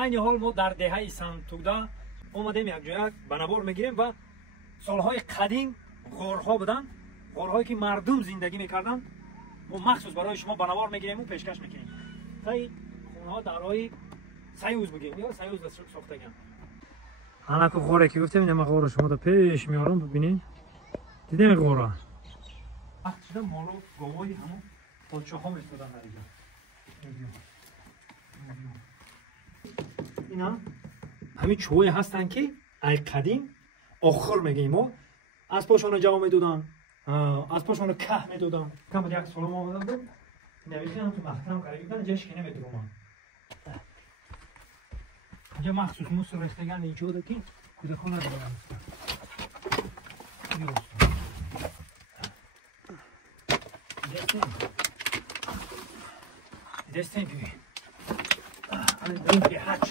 عین حال ما در دهه سنتودا اومدیم یک جای بنابر میگیریم و سالهای قدیم غارها بودن، غارهایی که مردم زندگی میکردن. ما مخصوص برای شما بنابر میگیریم و پیشکش میکنیم. تای خونه ها درهای سیوز بگیم یا سیوز ساختگان. انا که غاره که گفتم اینم غاره شما تا پیش میارم ببینید. دیدین غاره؟ وقت شده مالو گوای همون پادشاه ها میستودن در اینجا. اینا همین چوبی هستن که ای قدیم آخر میگیم ما از پاشون جا میدودن، از پاشون که میدودن. کم بود یک سالم آمدن بود نویخی هم تو محکم قریبیدن جاش که نمیدروم. اینجا مخصوص موس رستگان اینجا بوده که کودکان رو دارم دستیم بیوی همین بریم به حج